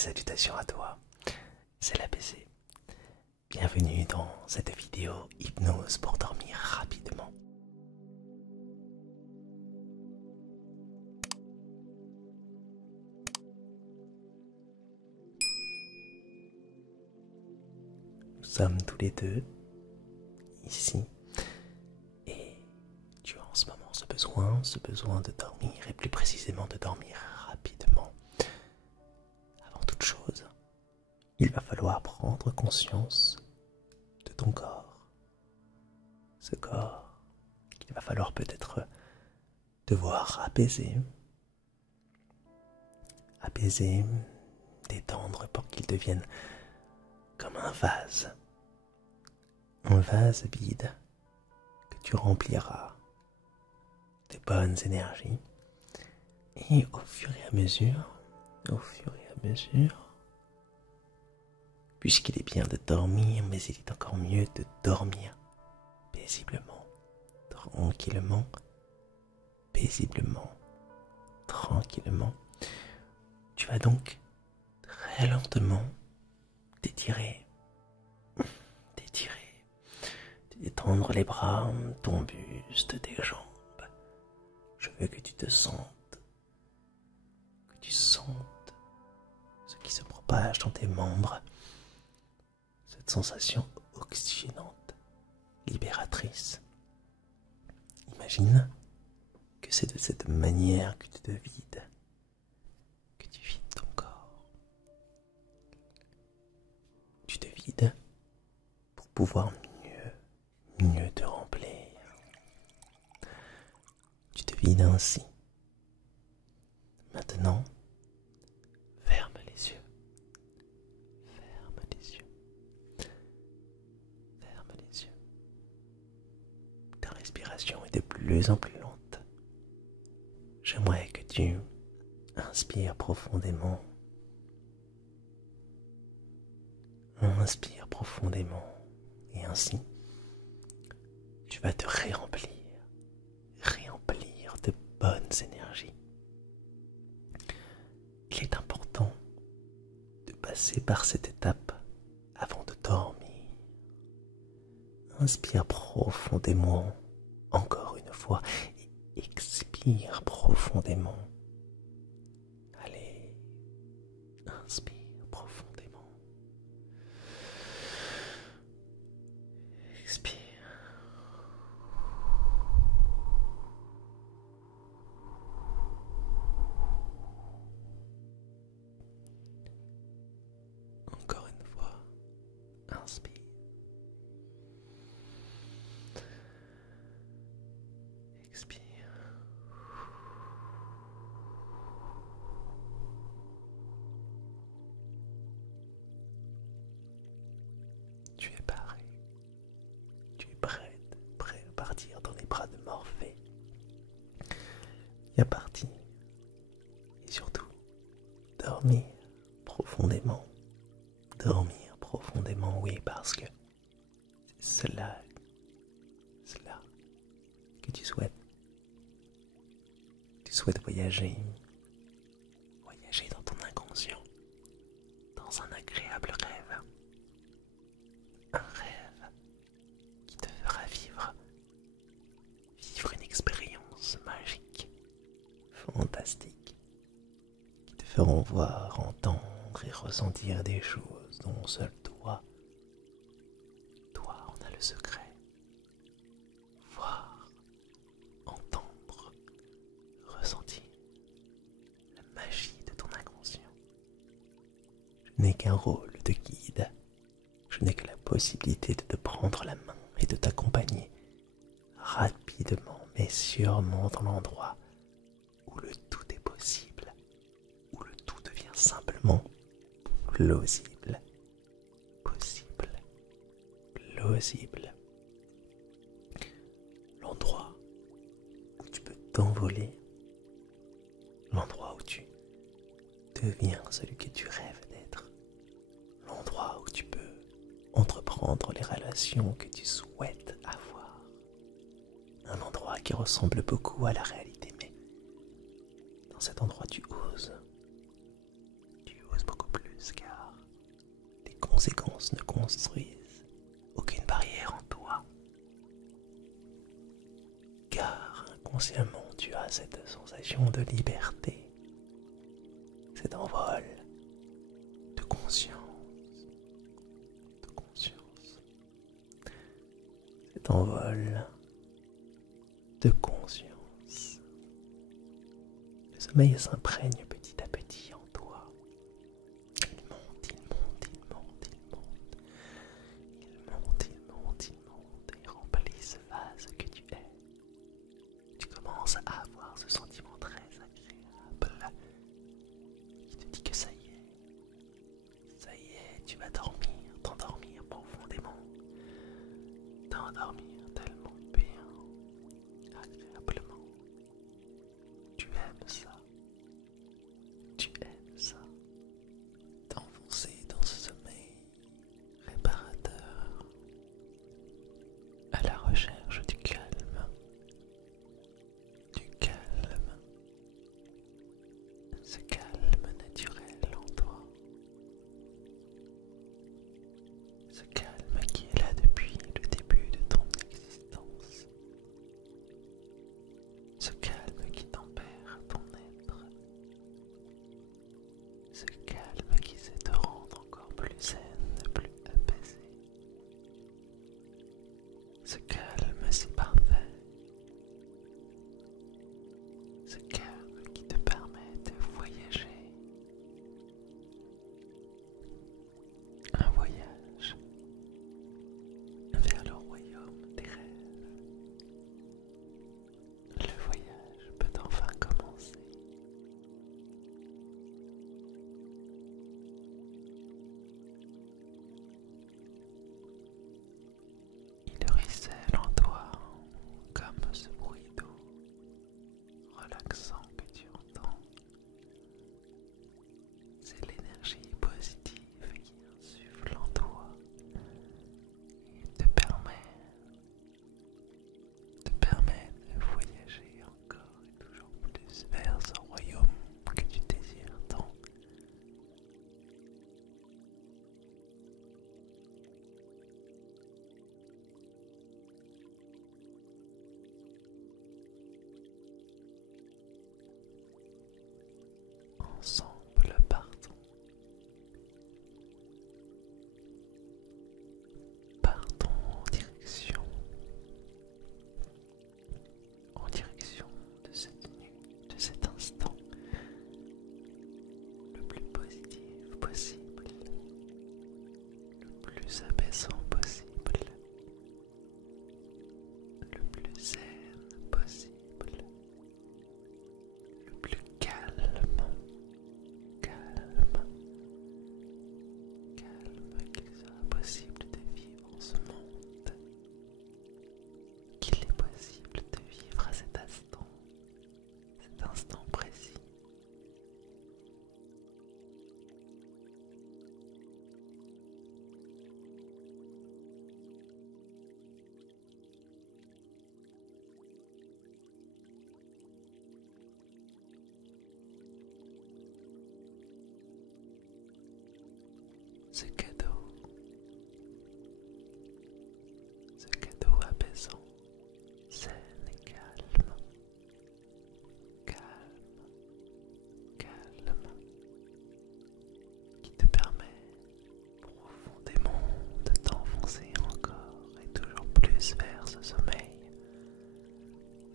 salutations à toi, c'est l'ABC. Bienvenue dans cette vidéo hypnose pour dormir rapidement. Nous sommes tous les deux ici et tu as en ce moment ce besoin de dormir et plus précisément de dormir rapidement. Avant toute chose, il va falloir prendre conscience de ton corps. Ce corps qu'il va falloir peut-être devoir apaiser, détendre pour qu'il devienne comme un vase vide que tu rempliras de bonnes énergies et au fur et à mesure, puisqu'il est bien de dormir, mais il est encore mieux de dormir paisiblement, tranquillement, tranquillement. Tu vas donc très lentement t'étirer, détendre les bras, ton buste, tes jambes. Je veux que tu te sentes, ce qui se propage dans tes membres, cette sensation oxygénante, libératrice. Imagine que c'est de cette manière que tu te vides, que tu vides ton corps. Tu te vides pour pouvoir mieux te remplir. Tu te vides ainsi. Maintenant, ferme les yeux. Ta respiration est de plus en plus lente. J'aimerais que tu inspires profondément. Inspire profondément et ainsi, tu vas te remplir de bonnes énergies. Il est important de passer par cette étape avant de dormir. Inspire profondément, encore une fois, et expire profondément. Allez, inspire profondément. Expire. Encore une fois, inspire. Expire. Tu es paré. Tu es prêt à partir dans les bras de Morphée. Et à partir. Et surtout, dormir profondément. Oui, parce que c'est cela que tu souhaites. Tu souhaites voyager dans ton inconscient, dans un agréable rêve. Un rêve qui te fera vivre une expérience magique, fantastique, qui te feront voir, entendre et ressentir des choses dont seul toi en as le secret. Voir, entendre, ressentir la magie de ton inconscient. Je n'ai qu'un rôle de guide. Je n'ai que la possibilité de te prendre la main et de t'accompagner rapidement mais sûrement dans l'endroit où le tout est possible, où le tout devient simplement plausible. L'endroit où tu peux t'envoler, l'endroit où tu deviens celui que tu rêves d'être, l'endroit où tu peux entreprendre les relations que tu souhaites avoir, un endroit qui ressemble beaucoup à la réalité, mais dans cet endroit tu oses beaucoup plus. conséquence, ne construisent aucune barrière en toi. Car inconsciemment, tu as cette sensation de liberté, cet envol de conscience, cet envol de conscience. Le sommeil s'imprègne petit à petit en toi. Il monte, il monte, il monte, il monte. Il monte, il monte, il monte et remplit ce vase que tu es. Tu commences à avoir ce sentiment très agréable qui te dit que ça y est, tu vas dormir, t'endormir profondément, t'endormir tellement bien, agréablement. Tu aimes ça, t'enfoncer dans ce sommeil réparateur, à la recherche du calme, ce calme naturel en toi, ce calme qui est là depuis le début de ton existence, ce calme qui tempère ton être, ce calme qui sait te rendre encore plus zen, plus apaisé, ce calme si parfait, ce calme qui te permet de voyager, un voyage vers le royaume des rêves. Le voyage peut enfin commencer. Il ruisselle en toi comme ce bruit d'eau relaxant que tu entends. C'est l'énergie positive qui insuffle en toi et te permet de voyager encore et toujours plus vers ce royaume que tu désires tant. Ensemble partons en direction de cette nuit, de cet instant le plus positif possible, le plus apaisant possible, le plus zen possible, le plus calme qu'il sera possible de vivre en ce monde, qu'il est possible de vivre à cet instant précis. Ce cadeau apaisant, zen et calme, qui te permet profondément de t'enfoncer encore et toujours plus vers ce sommeil,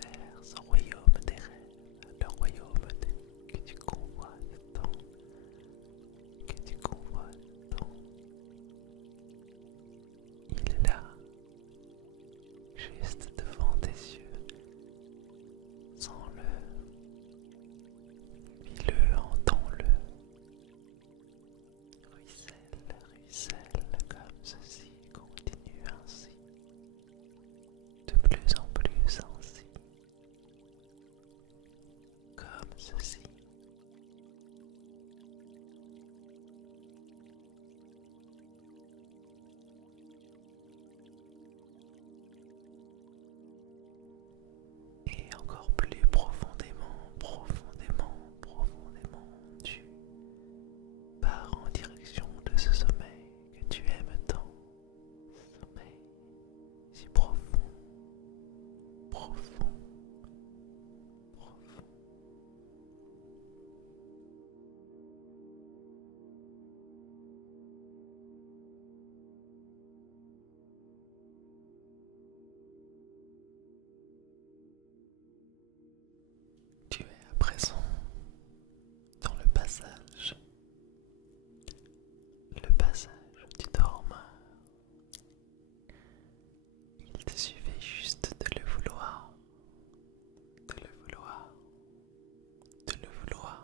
vers ce royaume des rêves, le royaume que tu convoites tant, Il est là, juste devant tes yeux. Sens-le, vis-le, entends-le. Ruisselle comme ceci, continue ainsi, de plus en plus ainsi, comme ceci. profond, profond. Tu es à présent dans le passage du dormeur. Il te suffit juste de le vouloir, de le vouloir, de le vouloir,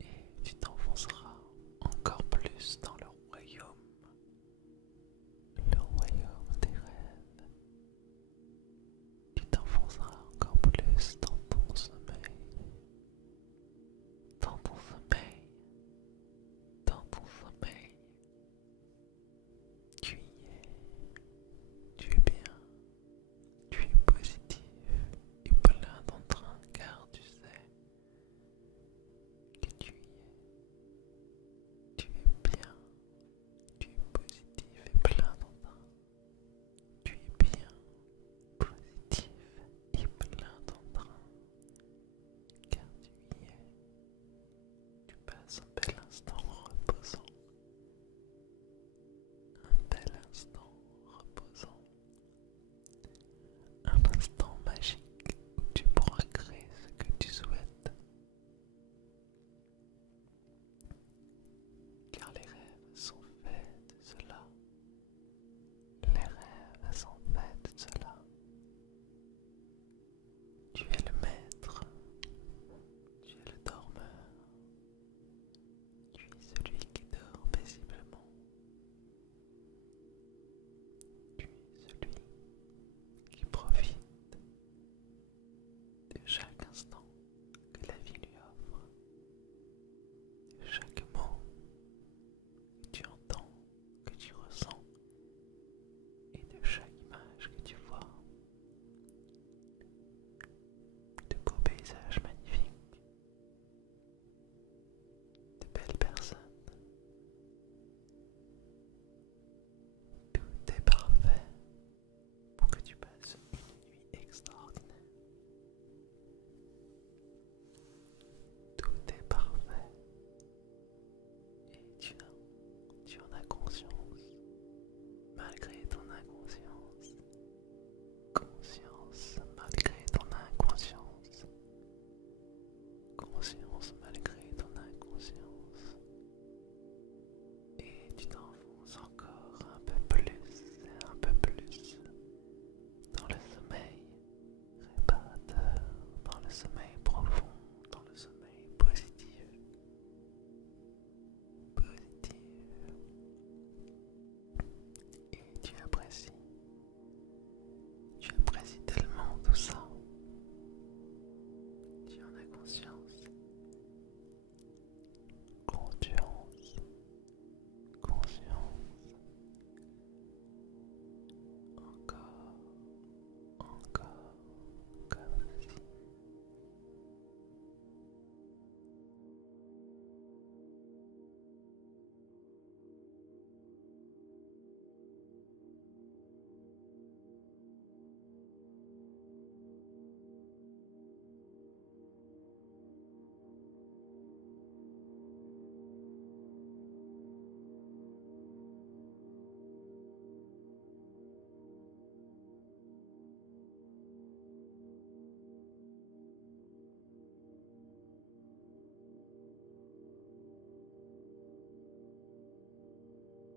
et tu t'enfonceras encore plus dans le royaume des rêves. Tu t'enfonceras encore plus dans ton sommeil, dans ton sommeil, dans ton sommeil. Tu y es, tu es bien, tu es positif et plein d'entrain car tu sais que tu y es, tu es bien, tu es positif et plein d'entrain, tu es bien, positif et plein d'entrain car tu y es, tu passes un bel instant reposant. Un bel instant reposant, un instant magique où tu pourras créer ce que tu souhaites, car les rêves sont faits de cela, les rêves sont faits de cela. Tu es le maître, tu es le dormeur, tu es celui qui dort paisiblement. Tu es celui qui profite de chaque instant que la vie lui offre, de chaque mot que tu entends, que tu ressens, et de chaque image que tu vois. De beaux paysages magnifiques, de belles personnes. Tout est parfait pour que tu passes une nuit extraordinaire. Tout est parfait et tu en as conscience, malgré ton inconscience. Conscience malgré ton inconscience. Conscience malgré ton inconscience. Et tu t'enfonces encore un peu plus et un peu plus dans le sommeil réparateur, dans le sommeil profond, dans le sommeil positif. Positif. Et tu apprécies tellement tout ça. Tu en as conscience. Conscience. Conscience. Encore. Encore. Comme ceci.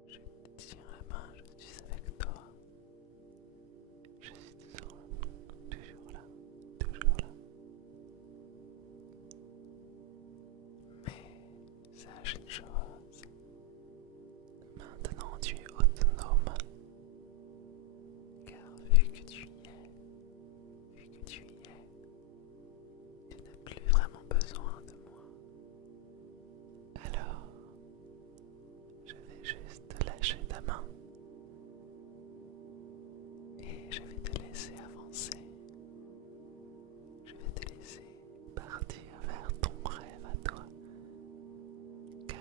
Je te tiens la main, je suis avec toi. Je suis toujours là, toujours là. Mais sache une chose, maintenant tu es autonome, car vu que tu y es, tu n'as plus vraiment besoin de moi. Alors, je vais juste te lâcher ta main et je vais te laisser avancer. Je vais te laisser partir vers ton rêve à toi, car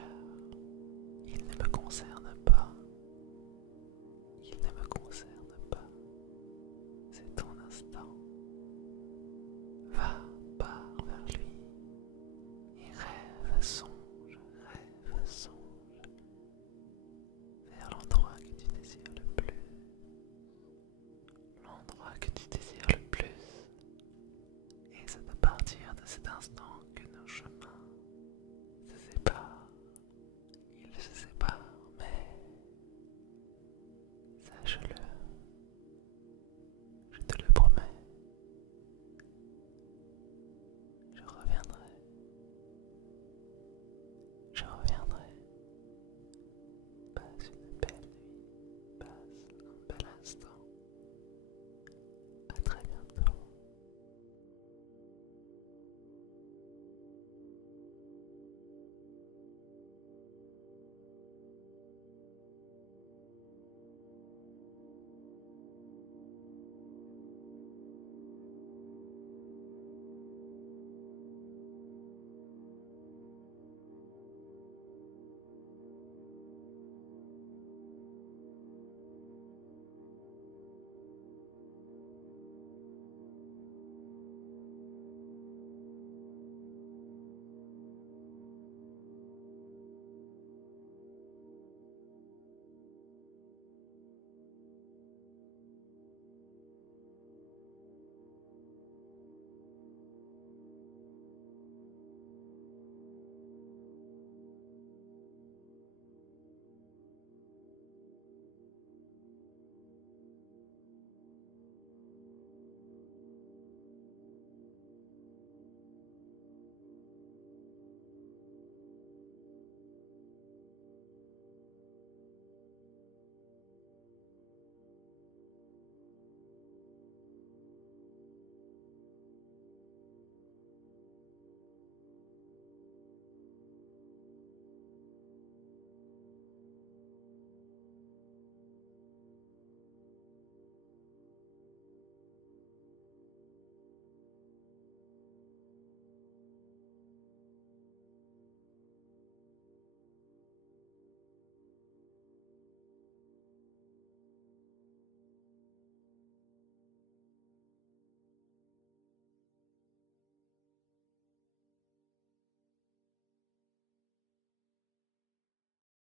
que tu désires le plus. Et c'est à partir de cet instant que nos chemins se séparent. Ils se séparent, mais sache-le,